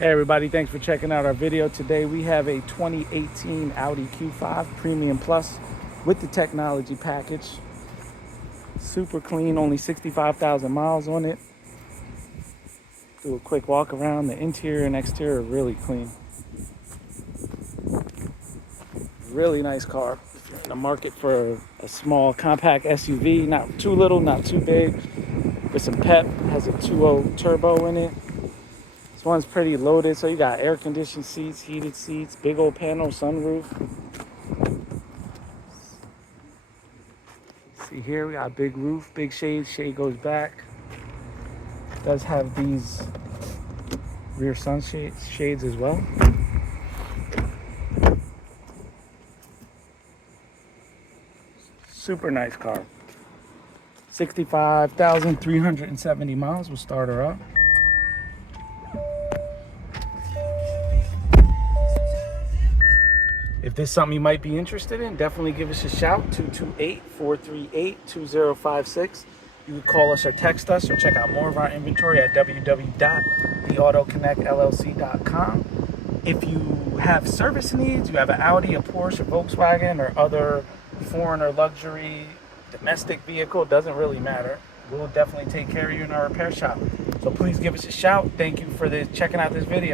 Hey everybody, thanks for checking out our video. Today we have a 2018 Audi Q5 Premium Plus with the technology package. Super clean, only 65,000 miles on it. Do a quick walk around. The interior and exterior are really clean. Really nice car. If you're in the market for a small compact SUV, not too little, not too big, with some pep, has a 2.0 turbo in it. This one's pretty loaded, so you got air conditioned seats, heated seats, big old panel, sunroof. See here, we got a big roof, big shade goes back. It does have these rear shades as well. Super nice car. 65,370 miles. We'll start her up. If this is something you might be interested in, definitely give us a shout, 228-438-2056. You can call us or text us or check out more of our inventory at www.theautoconnectllc.com. If you have service needs, you have an Audi, a Porsche, a Volkswagen, or other foreign or luxury domestic vehicle, it doesn't really matter. We'll definitely take care of you in our repair shop. So please give us a shout. Thank you for checking out this video.